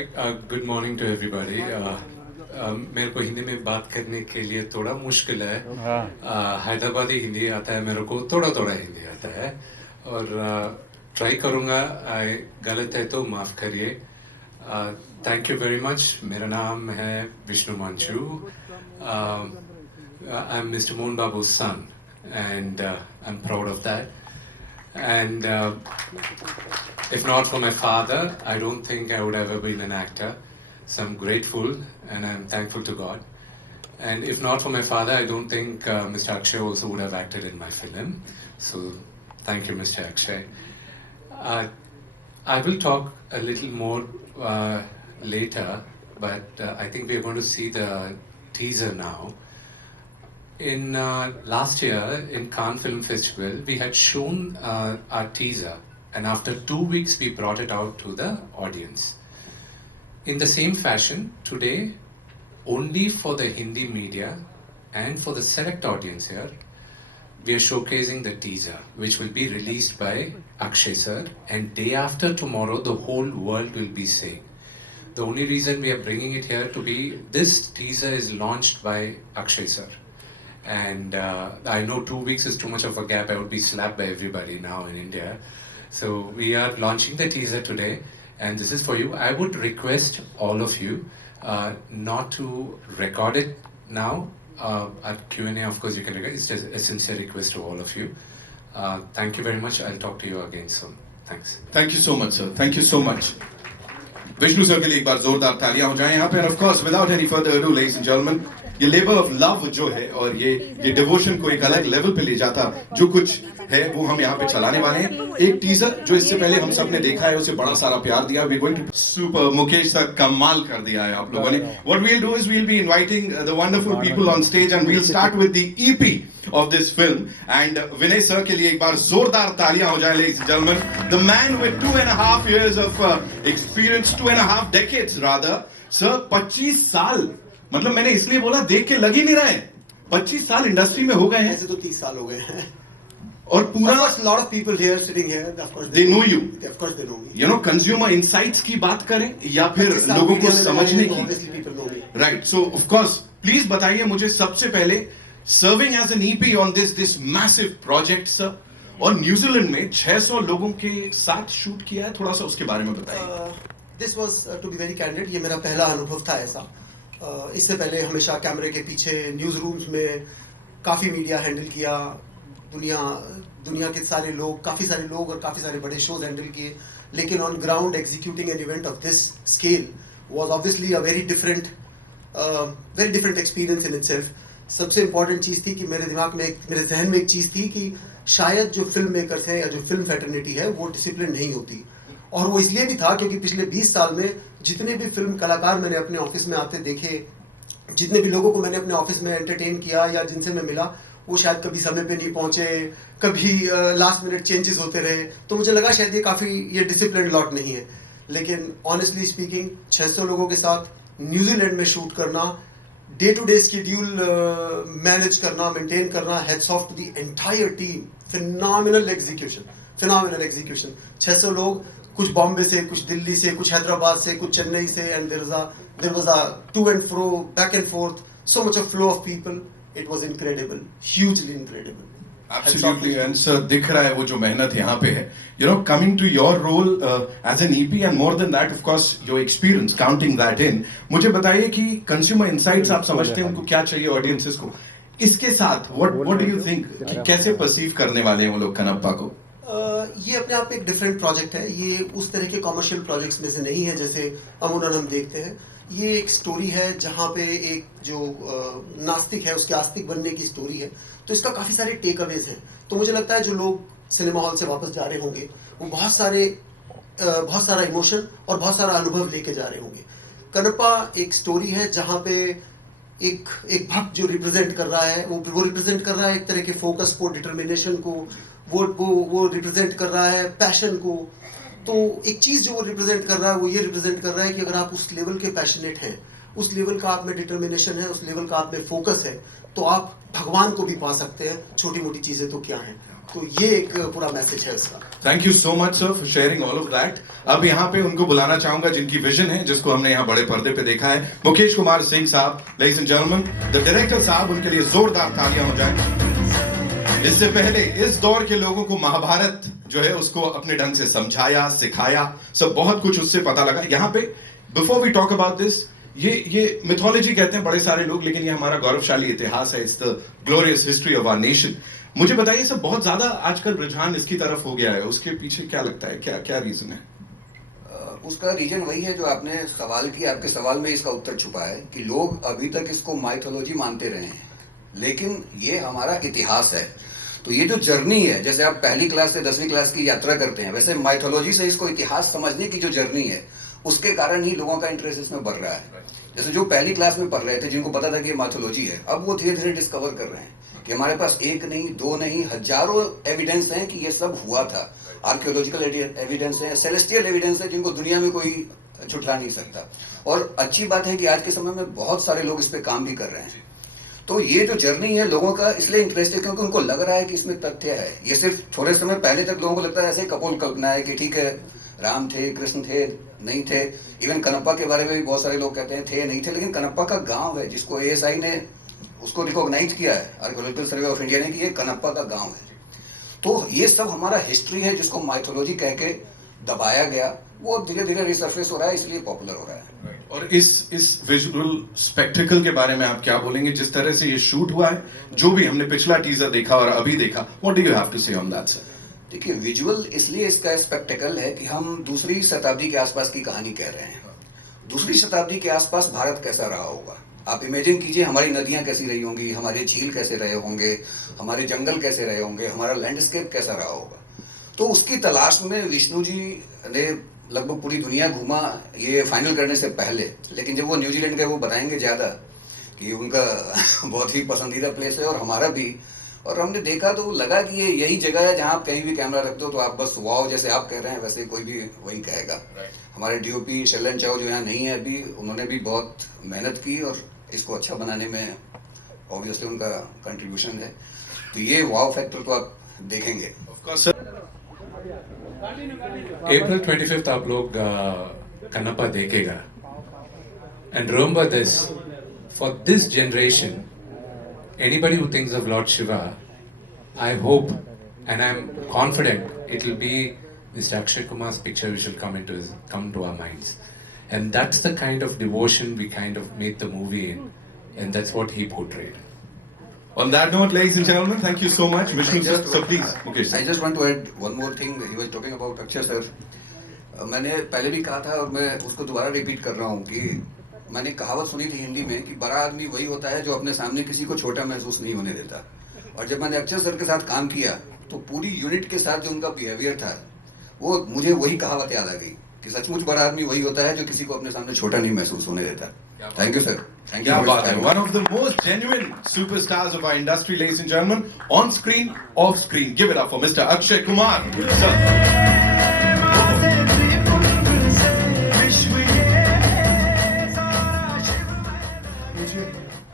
Hi, good morning to everybody. मेरे को हिंदी में बात करने के लिए थोड़ा मुश्किल है। हैदराबादी हिंदी आता है, मेरे को थोड़ा थोड़ा हिंदी आता है और ट्राई करूँगा। गलत है तो माफ़ करिए। Thank you very much. मेरा नाम है Vishnu Manchu. I am mister Mohan बाबू's son and I'm proud of that. And if not for my father, I don't think I would have ever been an actor. So I'm grateful and I'm thankful to God. And if not for my father, I don't think Mr. Akshay also would have acted in my film. So thank you, Mr. Akshay. I will talk a little more later, but I think we are going to see the teaser now. In last year in Cannes Film Festival, we had shown our teaser, and after 2 weeks we brought it out to the audience. In the same fashion, today, only for the Hindi media and for the select audience here, we are showcasing the teaser, which will be released by Akshay sir, and day after tomorrow, the whole world will be seeing. The only reason we are bringing it here to be, this teaser is launched by Akshay sir. And I know 2 weeks is too much of a gap. I would be slapped by everybody now in India. So we are launching the teaser today, and this is for you. I would request all of you not to record it now. At Q&A, of course, you can record. It's just a sincere request to all of you. Thank you very much. I'll talk to you again soon. Thanks. Thank you so much, sir. Thank you so much. Vishnu sir के लिए एक बार जोरदार तालियां हो जाएं यहाँ पे। Of course without any further ado ladies and gentleman, ये लेबर ऑफ लव जो है और ये डिवोशन को एक अलग लेवल पे ले जाता जो कुछ है वो हम यहाँ पे चलाने वाले हैं। एक टीजर जो इससे पहले हम सब ने देखा है, उसे बड़ा सारा प्यार दिया। We going to super. Mukesh sir कमाल कर दिया है आप लोगों ने। What we will do is we will be inviting the wonderful people on stage and we will start with the EP of this film. And Vinay sir के लिए एक बार जोरदार तालियां हो जाएं ladies and gentlemen. The man with 2.5 years of experience, 2.5 decades rather. Sir, 25 साल, मतलब मैंने इसलिए बोला देख के लग ही नहीं रहा है। 25 साल इंडस्ट्री में हो गए हैं। ऐसे तो 30 साल हो गए हैं। और पूरा lot of people here sitting here, of course they know you. Of course they know me. You know, consumer insights की बात करें या फिर लोगों को समझने की। Obviously people know me. Right. So of course, please बताइए मुझे सबसे पहले, serving as an EP on this massive project, sir, और न्यूजीलैंड में 600 लोगों के साथ शूट किया है, थोड़ा सा उसके बारे में बताइए। This was to be very candid, ये मेरा पहला अनुभव था ऐसा। इससे पहले हमेशा कैमरे के पीछे न्यूज़ रूम्स में काफ़ी मीडिया हैंडल किया, दुनिया के सारे लोग, काफ़ी सारे लोग और काफ़ी सारे बड़े शोज हैंडल किए, लेकिन on ground executing an event of this scale was obviously a very different experience in itself. सबसे इम्पॉर्टेंट चीज़ थी कि मेरे जहन में एक चीज़ थी कि शायद जो फिल्म मेकर्स हैं या जो फिल्म फैटर्निटी है वो डिसिप्लिन नहीं होती। और वो इसलिए भी था क्योंकि पिछले 20 साल में जितने भी फिल्म कलाकार मैंने अपने ऑफिस में आते देखे, जितने भी लोगों को मैंने अपने ऑफिस में एंटरटेन किया या जिनसे मैं मिला, वो शायद कभी समय पे नहीं पहुँचे, कभी लास्ट मिनट चेंजेस होते रहे। तो मुझे लगा शायद ये डिसिप्लिन लॉट नहीं है। लेकिन ऑनेस्टली स्पीकिंग 600 लोगों के साथ न्यूजीलैंड में शूट करना, day to day schedule manage करना, मेंटेन करना, hats off to the entire team. Phenomenal execution. 600 लोग, कुछ बॉम्बे से, कुछ दिल्ली से, कुछ हैदराबाद से, कुछ चेन्नई से, and there was a to and fro, back and forth, so much of flow of people. It was incredible, hugely incredible. Absolutely, and sir, दिख रहा है वो जो मेहनत यहाँ पे है। You know, coming to your role as an EP and more than that, of course, your experience, counting that in, मुझे बताइए कि consumer insights आप समझते हैं उनको क्या चाहिए audiences को। इसके साथ what do you think कि कैसे perceive करने वाले हैं वो लोग कनप्पा को? ये अपने आप में एक डिफरेंट प्रोजेक्ट है। ये उस तरह के कमर्शियल प्रोजेक्ट्स में से नहीं है जैसे अमूमन हम देखते हैं। ये एक स्टोरी है जहाँ पे एक जो नास्तिक है उसके आस्तिक बनने की स्टोरी है। तो इसका काफ़ी सारे टेक अवेज हैं। तो मुझे लगता है जो लोग सिनेमा हॉल से वापस जा रहे होंगे वो बहुत सारा इमोशन और बहुत सारा अनुभव लेके जा रहे होंगे। कनप्पा एक स्टोरी है जहाँ पे एक भक्त जो रिप्रेजेंट कर रहा है, वो रिप्रेजेंट कर रहा है एक तरह के फोकस को, डिटर्मिनेशन को, वो रिप्रेजेंट कर रहा है पैशन को। तो एक चीज़ जो वो रिप्रेजेंट कर रहा है वो ये रिप्रेजेंट कर रहा है कि अगर आप उस लेवल के पैशनेट हैं, उस लेवल का आप में डिटर्मिनेशन है, उस लेवल का आप में फोकस है, तो आप भगवान को भी पा सकते हैं। छोटी मोटी चीजें तो क्या हैं। तो ये एक पूरा मैसेज है इसका। Thank you so much sir for sharing all of that. अब यहाँ पे उनको बुलाना चाहूंगा जिनकी विजन है, जिसको हमने यहाँ बड़े पर्दे पे देखा है, मुकेश कुमार सिंह साहब, ladies and gentleman, the director साहब। उनके लिए जोरदार तालियां हो जाए। इससे पहले इस दौर के लोगों को महाभारत जो है उसको अपने ढंग से समझाया, सिखाया, सब बहुत कुछ उससे पता लगा। यहाँ पे before we talk about this, ये मिथोलॉजी कहते हैं बड़े सारे लोग, लेकिन ये हमारा गौरवशाली इतिहास है। It's the glorious history of our nation. मुझे बताइए सब, बहुत ज्यादा आजकल रुझान इसकी तरफ हो गया है, उसके पीछे क्या लगता है, क्या क्या रीजन है? उसका रीजन वही है जो आपने सवाल किया। आपके सवाल में इसका उत्तर छुपा है कि लोग अभी तक इसको माइथोलॉजी मानते रहे हैं, लेकिन ये हमारा इतिहास है। तो ये जो जर्नी है, जैसे आप पहली क्लास से 10वीं क्लास की यात्रा करते हैं, वैसे माइथोलॉजी से इसको इतिहास समझने की जो जर्नी है, उसके कारण ही लोगों का इंटरेस्ट इसमें बढ़ रहा है। जैसे जो पहली क्लास में पढ़ रहे थे, जिनको पता था कि ये माइथोलॉजी है, अब वो धीरे धीरे डिस्कवर कर रहे हैं कि हमारे पास एक नहीं, दो नहीं, हजारों एविडेंस हैं कि ये सब हुआ था। आर्कियोलॉजिकल एविडेंस है, सेलेस्टियल एविडेंस है, जिनको दुनिया में कोई झुठला नहीं सकता। और अच्छी बात है कि आज के समय में बहुत सारे लोग इस पे काम भी कर रहे हैं। तो ये जो जर्नी है लोगों का इसलिए इंटरेस्ट है क्योंकि उनको लग रहा है कि इसमें तथ्य है। ये सिर्फ थोड़े समय पहले तक लोगों को लगता है ऐसे कपोल कल्पना है कि ठीक है, राम थे, कृष्ण थे, नहीं थे। इवन कनप्पा के बारे में भी बहुत सारे लोग कहते हैं थे, नहीं थे, लेकिन कनप्पा का गांव है जिसको एएसआई ने उसको रिकॉग्नाइज किया है, आर्कियोलॉजिकल सर्वे ऑफ इंडिया ने, कि ये कनप्पा का गांव है। तो ये सब हमारा हिस्ट्री है जिसको माइथोलॉजी कह के दबाया गया, वो धीरे धीरे रिसर्फेस हो रहा है, इसलिए पॉपुलर हो रहा है। और इस विजुअल स्पेक्टिकल के बारे में आप क्या बोलेंगे, जिस तरह से ये शूट हुआ है, जो भी हमने पिछला टीजर देखा और अभी देखा, what do you have to say on that sir? देखिए, विजुअल इसलिए इसका स्पेक्टिकल है कि हम दूसरी शताब्दी के आसपास की कहानी कह रहे हैं। दूसरी शताब्दी के आसपास भारत कैसा रहा होगा, आप इमेजिन कीजिए। हमारी नदियां कैसी रही होंगी, हमारे झील कैसे रहे होंगे, हमारे जंगल कैसे रहे होंगे, हमारा लैंडस्केप कैसा रहा होगा। तो उसकी तलाश में विष्णु जी ने लगभग पूरी दुनिया घूमा, ये फाइनल करने से पहले। लेकिन जब वो न्यूजीलैंड गए, वो बताएंगे ज़्यादा कि उनका बहुत ही पसंदीदा प्लेस है और हमारा भी। और हमने देखा तो लगा कि ये यही जगह है जहाँ आप कहीं भी कैमरा रखते हो तो आप बस वाओ, जैसे आप कह रहे हैं वैसे कोई भी वही कहेगा। हमारे डीओपी शैलन चाओ जो यहाँ नहीं है अभी, उन्होंने भी बहुत मेहनत की और इसको अच्छा बनाने में ऑब्वियसली उनका कंट्रीब्यूशन है। तो ये वाओ फैक्टर तो आप देखेंगे। Of course sir. April 25th आप लोग कनप्पा देखेगा। And remember this, for this generation, anybody who thinks of Lord Shiva, I hope and I'm confident it will be Mr. Akshay Kumar's picture which will come to our minds. And that's the kind of devotion we kind of made the movie in, and that's what he portrayed. On that note, ladies and gentlemen, thank you so much. Vishnu sir, so please, Mukesh sir. I just want to add one more thing. He was talking about Akshay sir. मैंने पहले भी कहा था और मैं उसको दोबारा repeat कर रहा हूँ कि मैंने कहावत सुनी थी हिंदी में कि बड़ा आदमी वही होता है जो अपने सामने किसी को छोटा महसूस नहीं होने देता। और जब मैंने अक्षय सर के साथ काम किया तो पूरी यूनिट के साथ जो उनका बिहेवियर था, वो मुझे वही कहावत याद आ गई कि सचमुच बड़ा आदमी वही होता है जो किसी को अपने सामने छोटा नहीं महसूस होने देता। Thank you sir. Thank you. क्या बात है। One of the most genuine superstars of our industry, ladies and gentlemen, on screen, off screen. Give it up for Mr. Akshay Kumar, sir.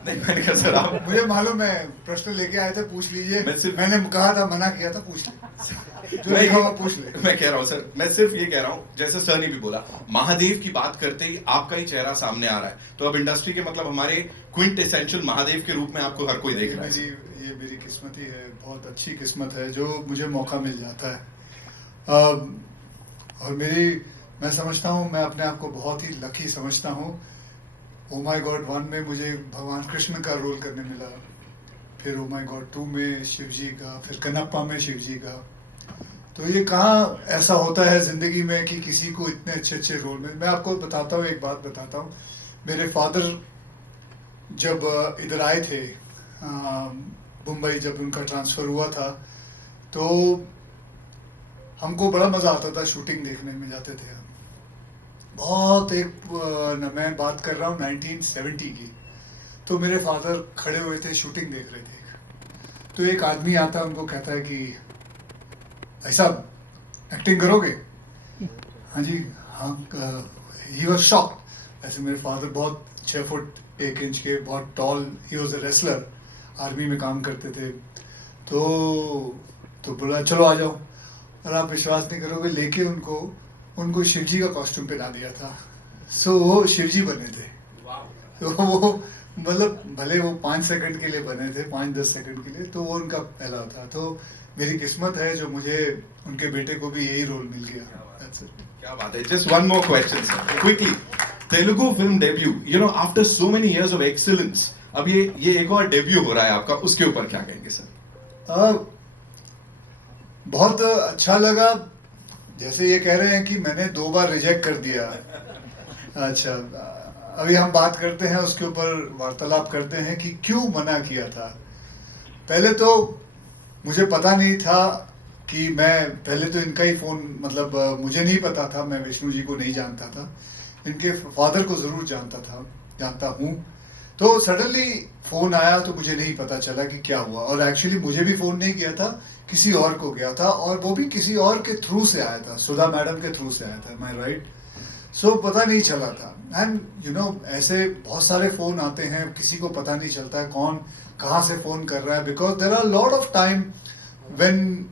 नहीं, मैंने कहा सर आप, मुझे मालूम है, प्रश्न लेके आए थे, पूछ लीजिए। मैंने कहा था, मना किया था, पूछ ले, जो लिखा हुआ पूछ ले। मैं कह रहा हूँ सर, मैं सिर्फ ये कह रहा हूँ, जैसे सर ने भी बोला, महादेव की बात करते ही आपका ही चेहरा सामने आ रहा है। तो अब इंडस्ट्री के मतलब हमारे क्विंट एसेंशियल महादेव के रूप में आपको हर कोई देख रहा है। ये मेरी किस्मत ही है, बहुत अच्छी किस्मत है जो मुझे मौका मिल जाता है। और मैं समझता हूँ, मैं अपने आप को बहुत ही लकी समझता हूँ। ओ माई गॉड 1 में मुझे भगवान कृष्ण का रोल करने मिला, फिर ओ माई गॉड 2 में शिव जी का, फिर कनप्पा में शिव जी का। तो ये कहाँ ऐसा होता है ज़िंदगी में कि किसी को इतने अच्छे अच्छे रोल में। मैं आपको बताता हूँ, एक बात बताता हूँ। मेरे फादर जब इधर आए थे मुंबई, जब उनका ट्रांसफ़र हुआ था, तो हमको बड़ा मज़ा आता था, शूटिंग देखने में जाते थे हम। बहुत मैं बात कर रहा हूँ 1970 की। तो मेरे फादर खड़े हुए थे, शूटिंग देख रहे थे। तो एक आदमी आता है, उनको कहता है कि भाई साहब एक्टिंग करोगे? हाँ जी, हाँ। He was shocked. ऐसे मेरे फादर बहुत 6 फुट 1 इंच के, बहुत tall, he was a wrestler, army में काम करते थे। तो बोला चलो आ जाओ, और आप विश्वास नहीं करोगे, लेके उनको शिवजी का कॉस्ट्यूम पहना दिया था। सो वो शिवजी बने थे। तो वो मतलब भले वो 5 सेकंड के लिए बने थे, 5-10 सेकंड के लिए, तो वो उनका पहला था। तो मेरी किस्मत है जो मुझे उनके बेटे को भी यही रोल मिल गया। That's it. क्या बात है। Just one more question, sir. Quickly, Telugu film debut. You know, after so many years of excellence, अब ये एक और डेब्यू हो रहा है आपका, उसके ऊपर क्या कहेंगे सर? बहुत अच्छा लगा। जैसे ये कह रहे हैं कि मैंने 2 बार रिजेक्ट कर दिया। अच्छा, अभी हम बात करते हैं, उसके ऊपर वार्तालाप करते हैं कि क्यों मना किया था। पहले तो मुझे पता नहीं था कि मैं, पहले तो इनका ही फ़ोन, मतलब मुझे नहीं पता था, मैं विष्णु जी को नहीं जानता था, इनके फादर को ज़रूर जानता हूँ। तो सडनली फ़ोन आया तो मुझे नहीं पता चला कि क्या हुआ, और एक्चुअली मुझे भी फ़ोन नहीं किया था, किसी और को गया था, और वो भी किसी और के थ्रू से आया था, सुधा मैडम के थ्रू से आया था। My right? सो पता नहीं चला था। एंड यू नो, ऐसे बहुत सारे फ़ोन आते हैं, किसी को पता नहीं चलता है कौन कहाँ से फ़ोन कर रहा है, because there are lot of time when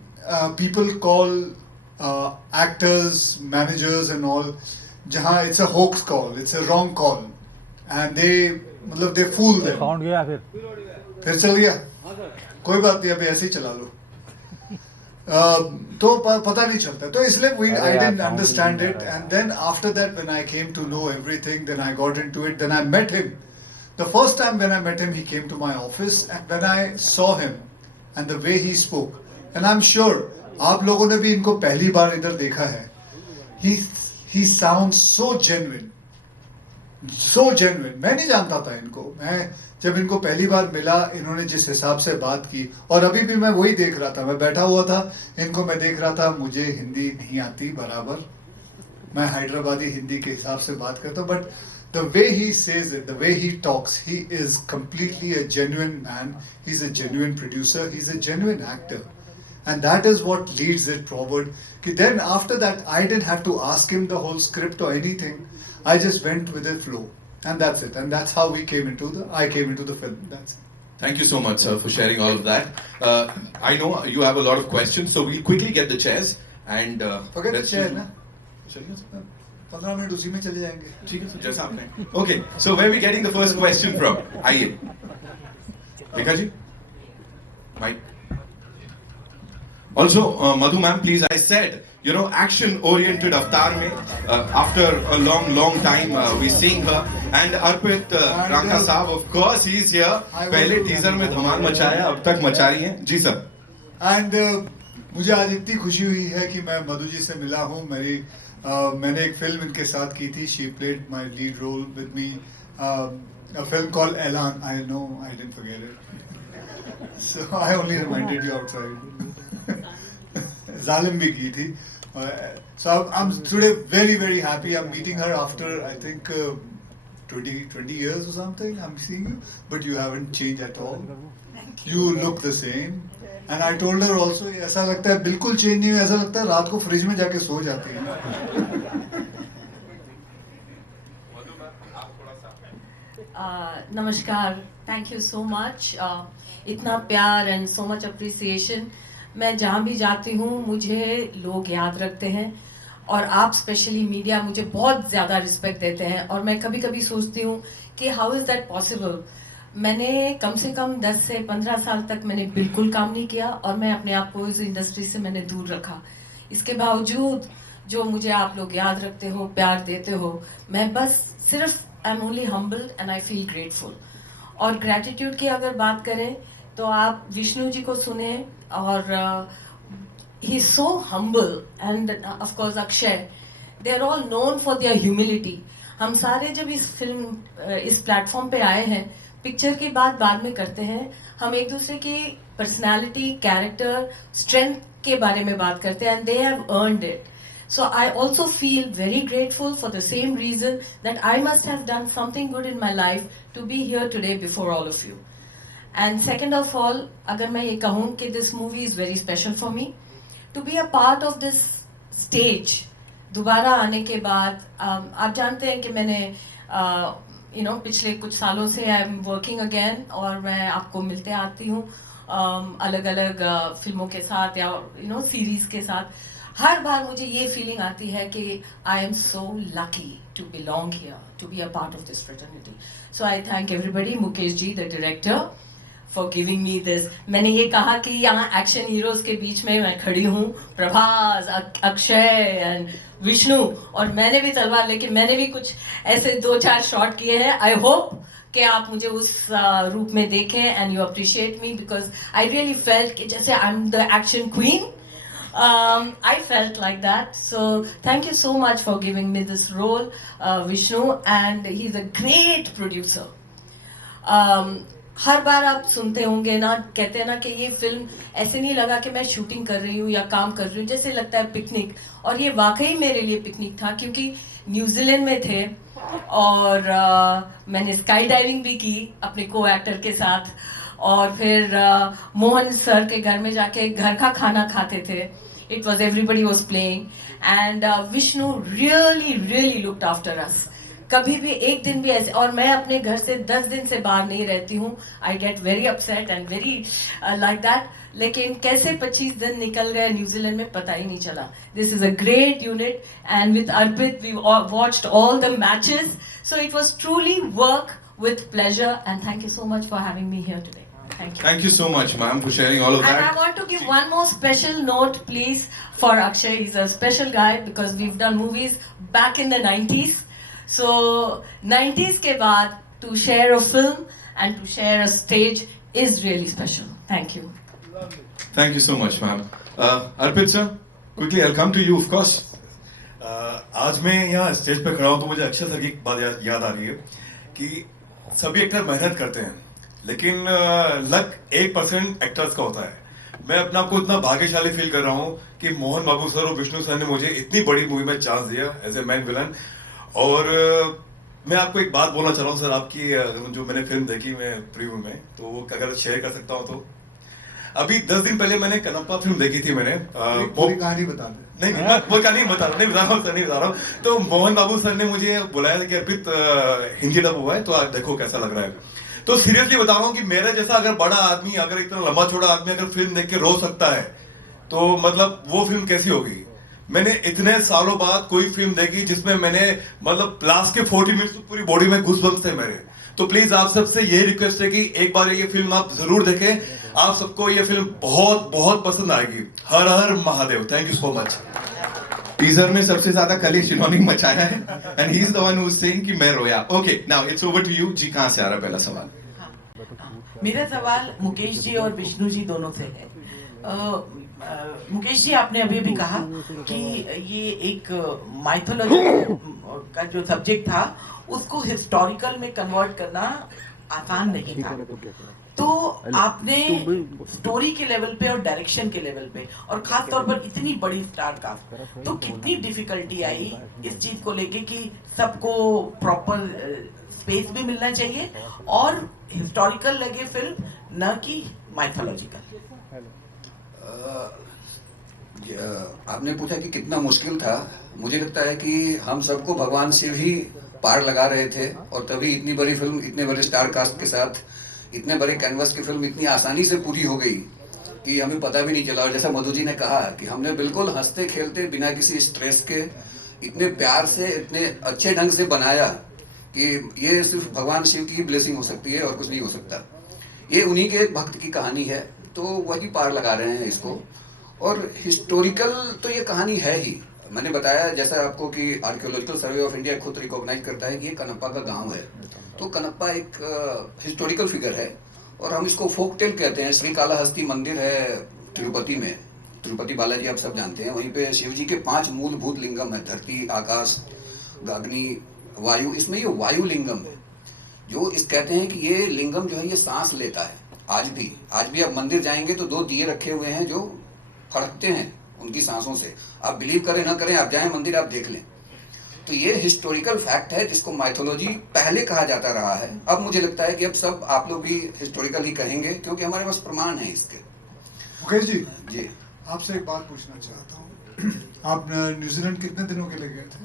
people call actors, managers and all, जहाँ it's a hoax call, it's a wrong call, and मतलब दे फूल देम। साउंड गया फिर चल गया, कोई बात नहीं, अभी ऐसे ही चला लो। तो पता नहीं चलता, तो इसलिए I didn't understand it, and then after that when I came to know everything, then I got into it, then I met him. The first time when I met him, he came to my office, and when I saw him and the way he spoke, and I'm sure आप लोगों ने भी इनको पहली बार इधर देखा है, he sounds so genuine, so genuine. मैं नहीं जानता था इनको, मैं जब इनको पहली बार मिला, इन्होंने जिस हिसाब से बात की, और अभी भी मैं वही देख रहा था, मैं बैठा हुआ था, इनको मैं देख रहा था, मुझे हिंदी नहीं आती बराबर, मैं हैदराबादी हिंदी के हिसाब से बात करता हूँ, but the way he says it, the way he talks, he is completely a genuine man, he's a genuine producer, he's a genuine actor, and that is what leads it forward. Then after that, I didn't have to ask him the whole script or anything, I just went with the flow. And that's it. And that's how I came into the film. That's it. Thank you so much, sir, for sharing all of that. I know you have a lot of questions, so we'll quickly get the chairs and Forget the let's chair, do- ना? चलिए sir. 15 minute उसी में चले जाएंगे। ठीक है sir, जैसा आपने। Okay, so where are we getting the first question from? आइए, Rekha ji, Mike. Also, Madhu ma'am, please, I said, you know, action-oriented avatar में, after a long time, we seeing her, and Arpit Ranka साहब, of course, he is here. पहले teaser में धमाल मचाया, अब तक मचा रही हैं, जी सर। And मुझे आज इतनी खुशी हुई है कि मैं मधु जी से मिला हूँ। मैंने एक फिल्म इनके साथ की थी, she played my lead role with me, a film called Elan. I know, I didn't forget it. So I only reminded you outside. Zalim भी की थी। So I'm today very happy. I'm meeting her after I think 20 years or something. I'm seeing you, but you haven't changed at all. You look the same. And I told her also, ऐसा लगता है बिल्कुल change नहीं हुई, ऐसा लगता है रात को फ्रिज में जाके सो जाती है। नमस्कार, थैंक यू सो मच, इतना प्यार एंड सो मच अप्रिसिएशन। मैं जहाँ भी जाती हूँ मुझे लोग याद रखते हैं, और आप स्पेशली मीडिया मुझे बहुत ज़्यादा रिस्पेक्ट देते हैं, और मैं कभी कभी सोचती हूँ कि हाउ इज़ दैट पॉसिबल। मैंने कम से कम 10 से 15 साल तक मैंने बिल्कुल काम नहीं किया, और मैं अपने आप को इस इंडस्ट्री से मैंने दूर रखा। इसके बावजूद जो मुझे आप लोग याद रखते हो, प्यार देते हो, मैं बस सिर्फ I am only humbled and I feel grateful. और ग्रैटिट्यूड की अगर बात करें तो आप विष्णु जी को सुने, और he is so humble, and of course Akshay, they are all known for their humility. हम सारे जब इस प्लेटफॉर्म पे आए हैं, पिक्चर की बात बाद में करते हैं, हम एक दूसरे की पर्सनालिटी, कैरेक्टर, स्ट्रेंथ के बारे में बात करते हैं, and they have earned it. So I also feel very grateful for the same reason that I must have done something good in my life to be here today before all of you. And second of all, अगर मैं ये कहूँ कि this movie is very special for me, to be a part of this stage, दोबारा आने के बाद, आप जानते हैं कि मैंने पिछले कुछ सालों से आई एम वर्किंग अगेन और मैं आपको मिलते आती हूँ अलग अलग फिल्मों के साथ या सीरीज के साथ। हर बार मुझे ये फीलिंग आती है कि I am so lucky to belong here, to be a part of this fraternity. So I thank everybody, Mukesh ji the director for giving me this. मैंने ये कहा कि यहाँ एक्शन हीरोज के बीच में मैं खड़ी हूँ, प्रभास, अक्षय एंड विष्णु, और मैंने भी तलवार लेके मैंने भी कुछ ऐसे 2-4 शॉट किए हैं। आई होप कि आप मुझे उस रूप में देखें and you appreciate me, because I really felt कि जैसे I am the action queen. I felt like that. So thank you so much for giving me this role, Vishnu, and he's a great producer. हर बार आप सुनते होंगे ना, कहते हैं ना कि ये फिल्म ऐसे नहीं लगा कि मैं शूटिंग कर रही हूँ या काम कर रही हूँ, जैसे लगता है पिकनिक। और ये वाकई मेरे लिए पिकनिक था, क्योंकि न्यूजीलैंड में थे और मैंने स्काई डाइविंग भी की अपने को एक्टर के साथ, और फिर मोहन सर के घर में जाके घर का खाना खाते थे। It was everybody was playing and Vishnu really looked after us. कभी भी एक दिन भी ऐसे, और मैं अपने घर से 10 दिन से बाहर नहीं रहती हूँ। I get very upset and very like that. लेकिन कैसे 25 दिन निकल गए न्यूजीलैंड में पता ही नहीं चला। This is a great unit and with Arpit we watched all the matches. So it was truly work with pleasure and thank you so much for having me here today. Thank you. Thank you so much, ma'am, for sharing all of that. And I want to give one more special note, please, for Akshay. He's a special guy because we've done movies back in the 90s. So 90s के बाद to share a film and to share a stage is really special. Thank you. Thank you so much, ma'am. Arpit sir, quickly I'll come to you, of course. आज मैं यहाँ stage पे खड़ा हूँ तो मुझे अक्षय सर की एक बात याद आ रही है कि सभी एक्टर मेहनत करते हैं, लेकिन लक 1% एक्टर्स का होता है। मैं अपने आप को इतना भाग्यशाली फील कर रहा हूँ कि मोहन बाबू सर और विष्णु सर ने मुझे इतनी बड़ी मूवी में चांस दिया एज ए मैन विलन। और मैं आपको एक बात बोलना चाह रहा हूँ सर, आपकी जो मैंने फिल्म देखी मैं प्रीव्यू में, तो वो अगर शेयर कर सकता हूँ तो। अभी 10 दिन पहले मैंने कनप्पा फिल्म देखी थी मैंने। पूरी कहानी बता दे। नहीं, मैं वो कहानी नहीं बता रहा हूँ सर, नहीं बता रहा हूँ। तो मोहन बाबू सर ने मुझे बुलाया कि अर्पित हिंदी डब हुआ है तो आप देखो कैसा लग रहा है। तो सीरियसली बता रहा हूँ कि मेरे जैसा अगर बड़ा आदमी, अगर इतना लंबा छोटा आदमी अगर फिल्म देख के रो सकता है तो मतलब वो फिल्म कैसी होगी। मैंने इतने सालों बाद कोई फिल्म देखी जिसमें मैंने मतलब लास्ट के 40 मिनट्स पूरी बॉडी में घुसबम्स थे मेरे। तो प्लीज आप सबसे यही रिक्वेस्ट है कि एक बार ये फिल्म आप जरूर देखें, आप सबको ये फिल्म बहुत बहुत पसंद आएगी। हर हर Mahadev. Thank you so much. Teaser ने सबसे ज्यादा कलेश इन्होंने मचाया है and he is the one who is saying कि मैं रोया। Okay, now it's over to you. जी कहां से आ रहा है पहला सवाल? मेरा सवाल मुकेश जी और विष्णु जी दोनों से है। मुकेश जी, आपने अभी भी कहा कि ये एक माइथोलॉजी का जो सब्जेक्ट था उसको हिस्टोरिकल में कन्वर्ट करना आसान नहीं था। तो आपने स्टोरी के लेवल पे और डायरेक्शन के लेवल पे और खास तौर पर इतनी बड़ी स्टार कास्ट, तो कितनी डिफिकल्टी आई इस चीज को लेके कि सबको प्रॉपर स्पेस भी मिलना चाहिए और हिस्टोरिकल लगे फिल्म, न कि माइथोलॉजिकल। आपने पूछा कि कितना मुश्किल था। मुझे लगता है कि हम सबको भगवान शिव ही पार लगा रहे थे और तभी इतनी बड़ी फिल्म, इतने बड़े स्टार कास्ट के साथ, इतने बड़े कैनवस की फिल्म इतनी आसानी से पूरी हो गई कि हमें पता भी नहीं चला। और जैसा मधु जी ने कहा कि हमने बिल्कुल हंसते खेलते बिना किसी स्ट्रेस के इतने प्यार से इतने अच्छे ढंग से बनाया कि ये सिर्फ भगवान शिव की ब्लेसिंग हो सकती है और कुछ नहीं हो सकता। ये उन्हीं के एक भक्त की कहानी है, तो वही पार लगा रहे हैं इसको। और हिस्टोरिकल तो ये कहानी है ही। मैंने बताया जैसा आपको कि आर्कियोलॉजिकल सर्वे ऑफ इंडिया खुद रिकॉग्नाइज करता है कि ये कनप्पा का गांव है। तो कनप्पा एक हिस्टोरिकल फिगर है और हम इसको फोक टेल कहते हैं। श्रीकालाहस्ती मंदिर है तिरुपति में, तिरुपति बालाजी आप सब जानते हैं। वहीं पे शिव जी के 5 मूलभूत लिंगम है, धरती, आकाश, अग्नि, वायु। इसमें ये वायु लिंगम है जो इस कहते हैं कि ये लिंगम जो है ये सांस लेता है। आज भी आप मंदिर जाएंगे तो 2 दिए रखे हुए हैं जो फड़कते हैं उनकी सांसों से। आप बिलीव करें ना करें, आप जाएं मंदिर, आप देख लें। तो ये हिस्टोरिकल फैक्ट है जिसको माइथोलॉजी पहले कहा जाता रहा है। अब मुझे लगता है कि अब सब आप लोग भी हिस्टोरिकल ही कहेंगे क्योंकि हमारे पास प्रमाण है इसके। मुकेश जी, जी आपसे एक बात पूछना चाहता हूँ। आप न्यूजीलैंड कितने दिनों के लिए गए थे?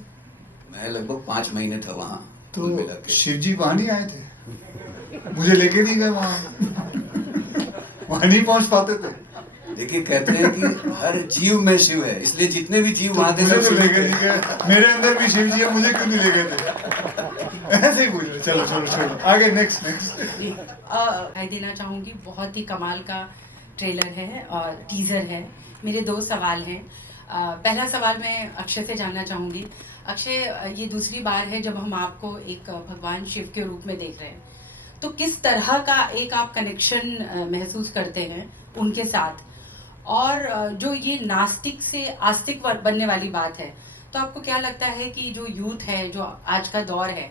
मैं लगभग 5 महीने था वहाँ। कुल मिला तो के। शिव जी वहां नहीं आए थे, मुझे लेके नहीं गए वहां, वहां नहीं पहुंच पाते थे। देखिए कहते हैं कि हर जीव में शिव है, इसलिए जितने भी जीव वहां थे मुझे सब तो शिव लेके थे। नहीं गए, मेरे अंदर भी शिव जी है, मुझे क्यों नहीं लेके थे? ऐसे ही पूछ रहे। चलो छोड़ो छोड़ो, आगे नेक्स्ट नेक्स्ट। राय देना चाहूँगी, बहुत ही कमाल का ट्रेलर है और टीज़र है। मेरे 2 सवाल हैं। पहला सवाल मैं अक्षय से जानना चाहूँगी। अक्षय, ये दूसरी बार है जब हम आपको एक भगवान शिव के रूप में देख रहे हैं, तो किस तरह का एक आप कनेक्शन महसूस करते हैं उनके साथ? और जो ये नास्तिक से आस्तिक बनने वाली बात है, तो आपको क्या लगता है कि जो यूथ है, जो आज का दौर है,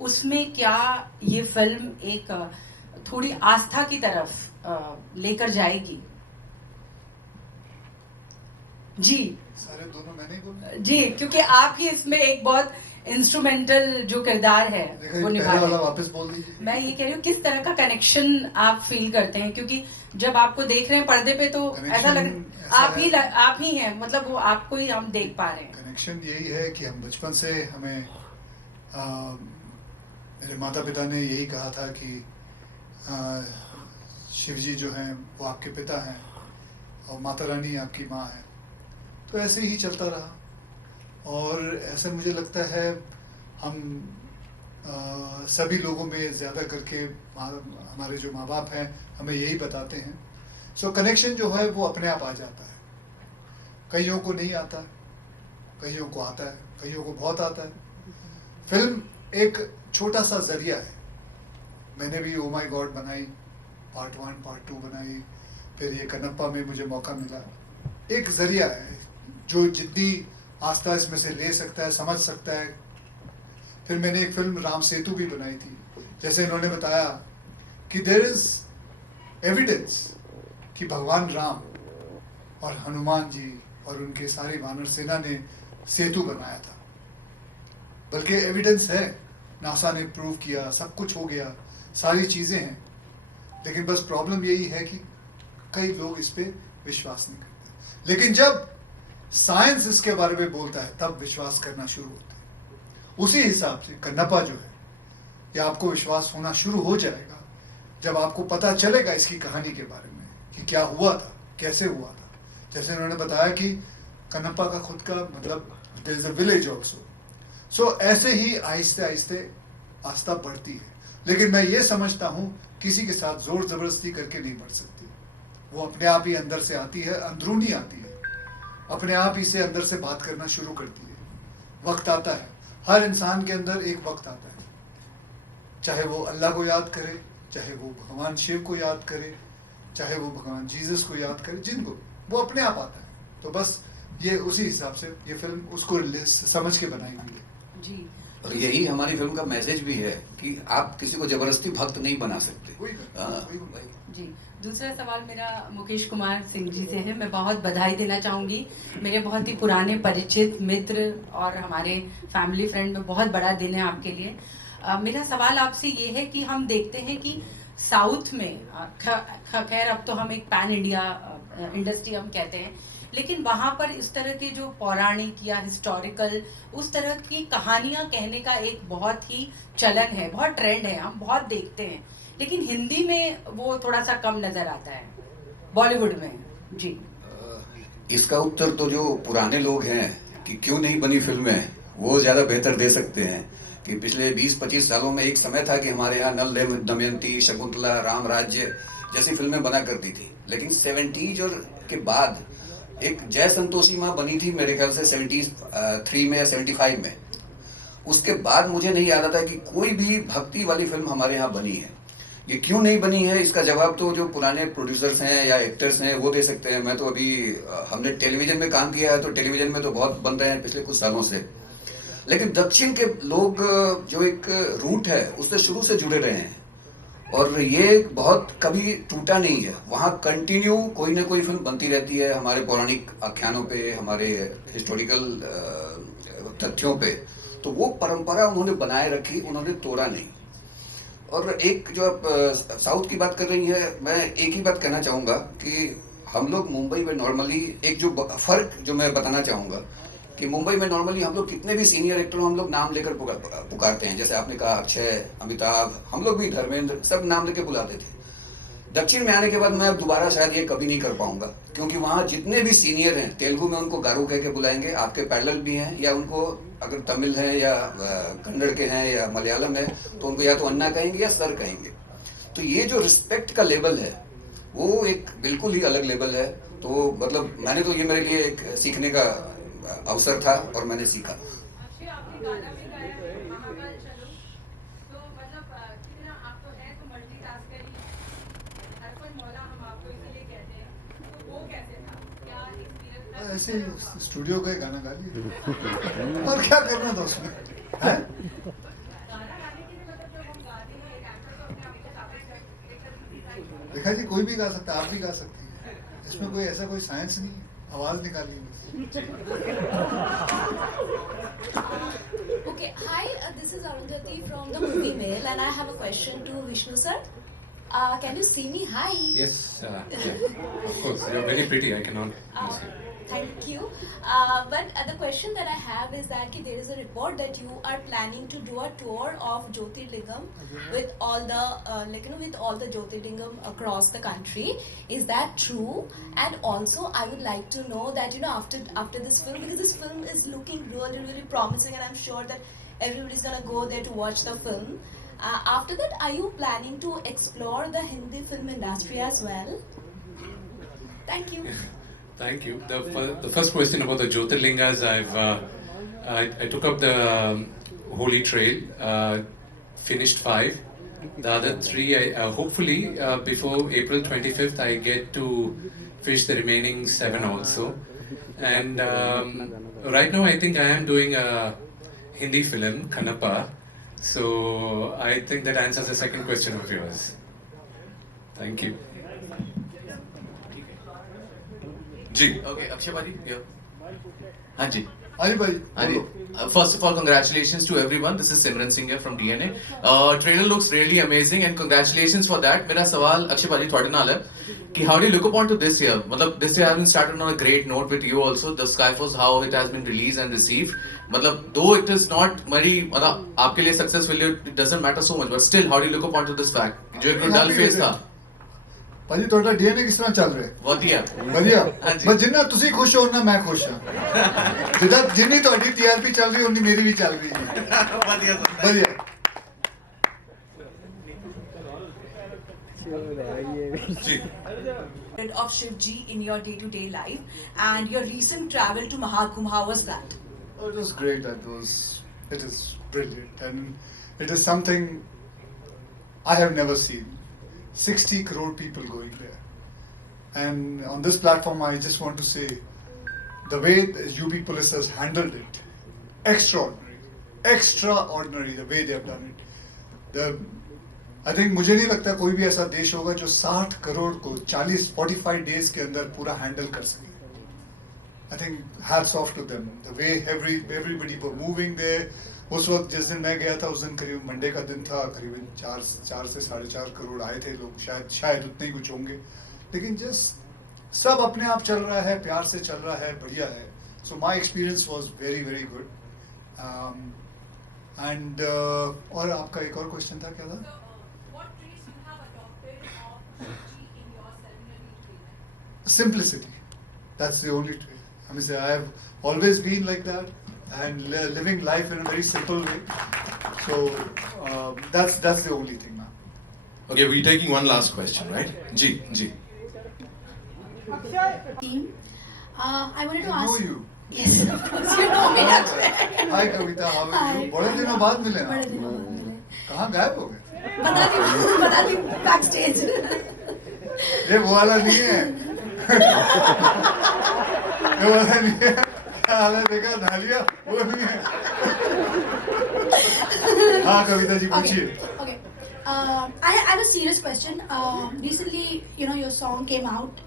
उसमें क्या ये फिल्म एक थोड़ी आस्था की तरफ लेकर जाएगी? जी सारे दोनों मैंने ही बोला। जी, क्योंकि आप ही इसमें एक बहुत इंस्ट्रूमेंटल जो किरदार है देखा, वो ये निभा पहले रहे वाला हैं। वापस बोल दीजिए। मैं ये कह रही हूँ, किस तरह का कनेक्शन आप फील करते हैं? क्योंकि जब आपको देख रहे हैं पर्दे पे तो ऐसा लग Connection आप ही हैं, मतलब वो आपको ही हम देख पा रहे हैं। कनेक्शन यही है कि हम बचपन से हमें मेरे माता पिता ने यही कहा था कि शिव जी जो हैं वो आपके पिता हैं और माता रानी आपकी माँ है। तो ऐसे ही चलता रहा और ऐसा मुझे लगता है हम सभी लोगों में ज़्यादा करके हमारे जो माँ बाप हैं हमें यही बताते हैं। सो कनेक्शन जो है वो अपने आप आ जाता है। कईयों को नहीं आता, कईयों को आता है, कईयों को बहुत आता है। फिल्म एक छोटा सा जरिया है। मैंने भी ओ माय गॉड बनाई, पार्ट 1 पार्ट 2 बनाई, फिर ये कन्नप्पा में मुझे मौका मिला। एक जरिया है जो जितनी आस्था इसमें से ले सकता है, समझ सकता है। फिर मैंने एक फिल्म राम सेतु भी बनाई थी। जैसे इन्होंने बताया कि देयर इज एविडेंस कि भगवान राम और हनुमान जी और उनके सारी वानर सेना ने सेतु बनाया था। बल्कि एविडेंस है, नासा ने प्रूव किया, सब कुछ हो गया, सारी चीज़ें हैं। लेकिन बस प्रॉब्लम यही है कि कई लोग इस पे विश्वास नहीं करते। लेकिन जब साइंस इसके बारे में बोलता है तब विश्वास करना शुरू होता है। उसी हिसाब से कन्नप्पा जो है, ये आपको विश्वास होना शुरू हो जाएगा जब आपको पता चलेगा इसकी कहानी के बारे में कि क्या हुआ था, कैसे हुआ था। जैसे उन्होंने बताया कि कन्नप्पा का खुद का मतलब there is a village also. So ऐसे ही आहिस्ते आहिस्ते आस्था बढ़ती है। लेकिन मैं ये समझता हूँ किसी के साथ जोर जबरदस्ती करके नहीं बढ़ सकती। वो अपने आप ही अंदर से आती है, अंदरूनी आती है, अपने आप ही से अंदर से बात करना शुरू करती है। वक्त आता है, हर इंसान के अंदर एक वक्त आता है, चाहे वो अल्लाह को याद करे, चाहे वो भगवान शिव को याद करे, चाहे वो भगवान जीसस को याद करे, जिनको वो अपने आप आता है। तो बस ये उसी हिसाब से ये फिल्म उसको समझ के बनाई हुई है। जी, और यही हमारी फिल्म का मैसेज भी है कि आप किसी को जबरदस्ती भक्त नहीं बना सकते। वही हाँ, वही वही। जी। दूसरा सवाल मेरा मुकेश कुमार सिंह जी से है। मैं बहुत बधाई देना चाहूँगी, मेरे बहुत ही पुराने परिचित मित्र और हमारे फैमिली फ्रेंड में बहुत बड़ा दिन है आपके लिए। मेरा सवाल आपसे ये है कि हम देखते हैं कि साउथ में खैर अब तो हम एक पैन इंडिया इंडस्ट्री हम कहते हैं, लेकिन वहाँ पर इस तरह के जो पौराणिक या हिस्टोरिकल उस तरह की कहानियाँ कहने का एक बहुत ही चलन है, बहुत ट्रेंड है, हम बहुत देखते हैं। लेकिन हिंदी में वो थोड़ा सा कम नजर आता है, बॉलीवुड में। जी, इसका उत्तर तो जो पुराने लोग हैं कि क्यों नहीं बनी फिल्में, वो ज़्यादा बेहतर दे सकते हैं। कि पिछले 20-25 सालों में एक समय था कि हमारे यहाँ नल दमयंती, शकुंतला, राम राज्य जैसी फिल्में बना करती थी। लेकिन 70s और के बाद एक जय संतोषी माँ बनी थी मेरे ख्याल से 73 में या 75 में। उसके बाद मुझे नहीं याद आता कि कोई भी भक्ति वाली फिल्म हमारे यहाँ बनी है। ये क्यों नहीं बनी है, इसका जवाब तो जो पुराने प्रोड्यूसर्स हैं या एक्टर्स हैं वो दे सकते हैं। मैं तो अभी हमने टेलीविज़न में काम किया है, तो टेलीविज़न में तो बहुत बन रहे हैं पिछले कुछ सालों से। लेकिन दक्षिण के लोग जो एक रूट है उससे शुरू से जुड़े रहे हैं और ये बहुत कभी टूटा नहीं है। वहाँ कंटिन्यू कोई ना कोई फिल्म बनती रहती है हमारे पौराणिक आख्यानों पे, हमारे हिस्टोरिकल तथ्यों पे। तो वो परंपरा उन्होंने बनाए रखी, उन्होंने तोड़ा नहीं। और एक जो आप साउथ की बात कर रही है, मैं एक ही बात कहना चाहूँगा कि हम लोग मुंबई में नॉर्मली एक जो फ़र्क जो मैं बताना चाहूँगा कि मुंबई में नॉर्मली हम लोग कितने भी सीनियर एक्टर हम लोग नाम लेकर पुकारते हैं, जैसे आपने कहा अक्षय, अमिताभ, हम लोग भी धर्मेंद्र, सब नाम लेकर बुलाते थे। दक्षिण में आने के बाद मैं अब दोबारा शायद ये कभी नहीं कर पाऊंगा, क्योंकि वहाँ जितने भी सीनियर हैं तेलुगु में उनको गारू कह के बुलाएंगे, आपके पैरेलल भी हैं, या उनको अगर तमिल है या कन्नड़ के हैं या मलयालम है तो उनको या तो अन्ना कहेंगे या सर कहेंगे। तो ये जो रिस्पेक्ट का लेवल है वो एक बिल्कुल ही अलग लेवल है। तो मतलब मैंने तो ये मेरे लिए एक सीखने का अवसर था और मैंने सीखा। ऐसे स्टूडियो का गाना गा लिया और क्या करना था उसमें, है? देखा जी, कोई भी गा सकता है, आप भी गा सकती हैं, इसमें कोई ऐसा कोई साइंस नहीं, आवाज निकालनी है। Okay, hi, this is Arundhati from the Movie Mail, and I have a question to Vishnu sir. Can you see me? Hi. Yes, yeah, of course. You're very pretty. I cannot miss you. Thank you. But the question that I have is that there is a report that you are planning to do a tour of Jyotirlingam with all the with all the Jyotirlingam across the country. Is that true? And also, I would like to know that after this film, because this film is looking really really promising, and I'm sure that everybody's gonna go there to watch the film. After that, are you planning to explore the Hindi film industry as well? Thank you. Thank you. The first question about the Jyotirlingas, I took up the Holy Trail, finished 5. The other 3, hopefully before April 25th, I get to finish the remaining 7 also. And right now, I think I am doing a Hindi film, Kanappa. So I think that answers the second question of yours. Thank you. Ji Okay, Akshay Bhai, here. हाँ जी हाँ जी भाई, हाँ जी First of all, congratulations to everyone. This is Simran Singh here from DNA. Trailer looks really amazing and congratulations for that. मेरा सवाल अक्षय भाई थोड़े नाल है कि how do you look upon to this year? मतलब this year has been started on a great note with you also. The Skyforce, how it has been released and received. मतलब though it is not very मतलब आपके लिए successful, it doesn't matter so much. But still, how do you look upon to this fact? जो एक dull phase था. ਭਾਜੀ ਤੁਹਾਡਾ DNA ਕਿਸ ਤਰ੍ਹਾਂ ਚੱਲ ਰਿਹਾ? ਵਧੀਆ ਵਧੀਆ। ਹਾਂਜੀ। ਬਸ ਜਿੰਨਾ ਤੁਸੀਂ ਖੁਸ਼ ਹੋ ਨਾ ਮੈਂ ਖੁਸ਼ ਹਾਂ। ਜਿੰਨੀ ਤੁਹਾਡੀ ਟੀਆਰਪੀ ਚੱਲ ਰਹੀ ਉਨੀ ਮੇਰੀ ਵੀ ਚੱਲ ਰਹੀ ਹੈ। ਵਧੀਆ ਵਧੀਆ। जी Of Shivji in your day-to-day life, and your recent travel to Mahakumbh, how was that? Oh, it was great. It is brilliant, and it is something I have never seen. 60 crore people going there, and on this platform, I just want to say the way the UP police has handled it, extraordinary the way they have done it. I think मुझे नहीं लगता कोई भी ऐसा देश होगा जो 60 करोड़ को 45 days के अंदर पूरा हैंडल कर सके. I think hats off to them. The way everybody were moving there. उस वक्त जिस दिन मैं गया था उस दिन करीब मंडे का दिन था, करीबन 4 से 4.5 करोड़ आए थे लोग, शायद उतने ही कुछ होंगे, लेकिन जस्ट सब अपने आप चल रहा है, प्यार से चल रहा है, बढ़िया है. So my experience was very very good. And और आपका एक और क्वेश्चन था, क्या था? Simplicity. That's the only trait. I mean, I have always been like that, and living life in a very simple way. So that's the only thing now. Okay, we're taking one last question, right? Ji ji. Team, I wanted to I know ask. you. Yes, of course, you know me that way. Hi Kavita, how are you? बड़े दिनों बाद मिले बड़े आप. दिनों बाद मिले। कहाँ गायब हो गए? बता दी backstage. ये वो वाला नहीं है. ये वाला नहीं है. हाल देखा नालिया वो नहीं है. हाँ कविता जी पूछिए. Okay. I have a serious question. Recently, your song came out.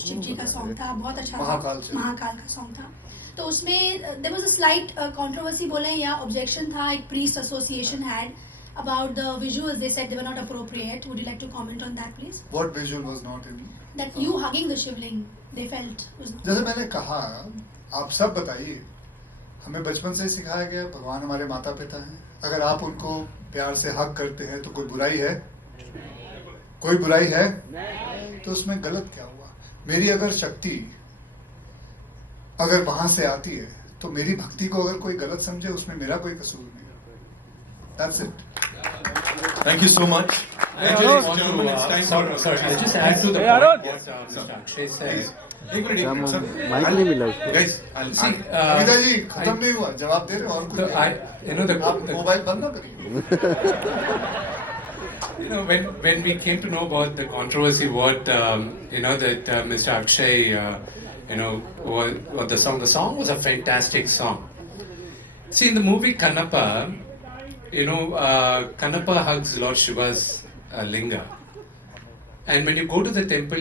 Shiv जी का सॉन्ग था, बहुत अच्छा महाकाल का सॉन्ग था. तो उसमें there was a slight controversy बोले या objection था, एक priest association had about the visuals. They said they were not appropriate. Would you like to comment on that, please? What visual was not in? That you hugging the shivling, they felt was not. जैसे मैंने कहा, आप सब बताइए हमें बचपन से ही सिखाया गया भगवान हमारे माता पिता हैं, अगर आप उनको प्यार से हक करते हैं तो कोई बुराई है? कोई बुराई है? तो उसमें गलत क्या हुआ? मेरी अगर शक्ति अगर वहां से आती है तो मेरी भक्ति को अगर कोई गलत समझे उसमें मेरा कोई कसूर नहीं। That's it. Thank you so much. I just want to, sorry, I'll just add to the point what Mr. Akshay said. एक मिनट सर, माइक नहीं मिला उसको। guys, See, अमिता जी खत्म नहीं हुआ, जवाब दे रहे हो और कुछ नहीं। आप मोबाइल बंद ना करिए। You know, when we came to know about the controversy, what that Mr. Akshay, what the song was a fantastic song. See, in the movie Kannappa, Kannappa hugs Lord Shiva's linga, and when you go to the temple,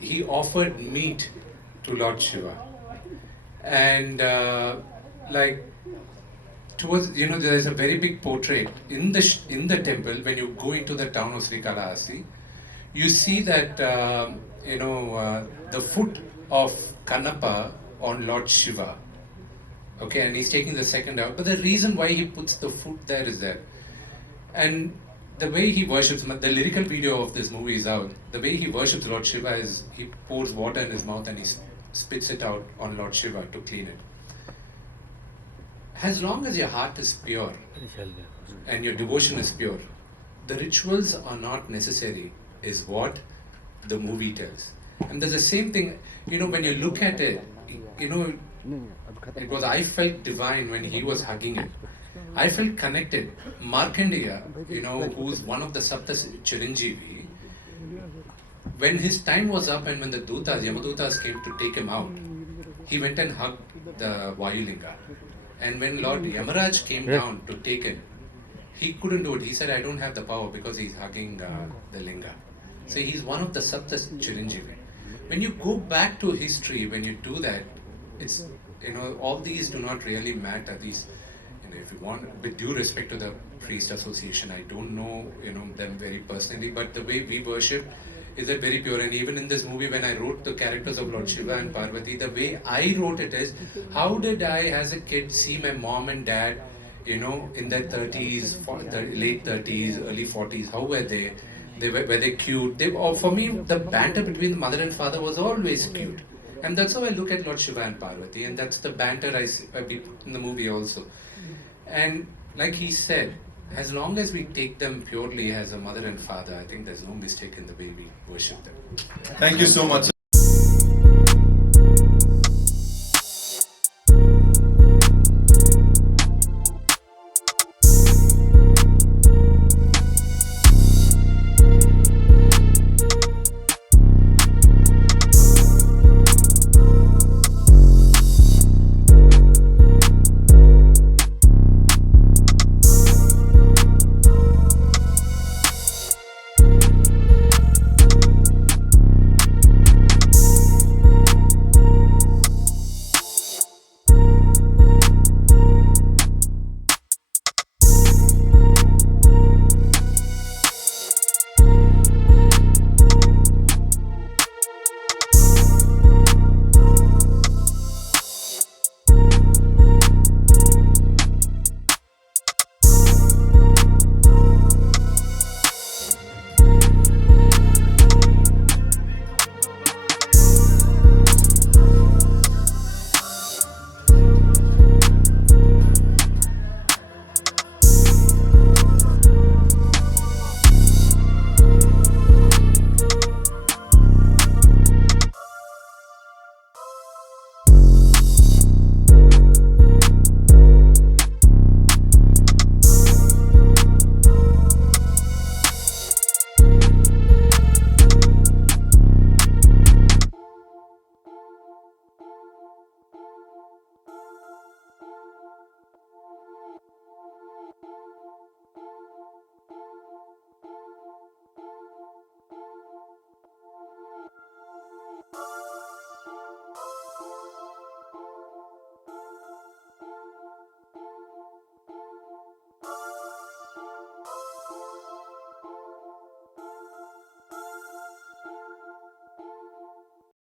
he offered meat to Lord Shiva, and towards there is a very big portrait in the temple. When you go into the town of Srikalahasti, you see that the foot of Kannappa on Lord Shiva. Okay, and he's taking the second out. But the reason why he puts the foot there is that, and the way he worships, the lyrical video of this movie is out. The way he worships Lord Shiva is he pours water in his mouth and he spits it out on Lord Shiva to clean it. As long as your heart is pure and your devotion is pure, the rituals are not necessary, is what the movie tells. And there's the same thing, when you look at it, I felt divine when he was hugging it. I felt connected. Markandeya, who's one of the Sapta Chiranjeevi, when his time was up and when the Yamadutas came to take him out, he went and hugged the Vayulinga. And when Lord Yamaraj came down to take him, he couldn't do it. He said, I don't have the power because he's hugging the linga. So he's one of the Sapta Chiranjeevi. When you go back to history, when you do that, it's, all these do not really matter. These, if you want, with due respect to the priest association, I don't know, them very personally, but the way we worship is that very pure. And even in this movie, when I wrote the characters of Lord Shiva and Parvati, the way I wrote it is, how did I, as a kid, see my mom and dad, in their 30s, late 30s, early 40s, how were they? Were they cute? For me, the banter between the mother and father was always cute. And that's how I look at Lord Shiva and Parvati, and that's the banter I put in the movie also. And like he said, as long as we take them purely as a mother and father, I think there's no mistake in the way we worship them. Thank you so much.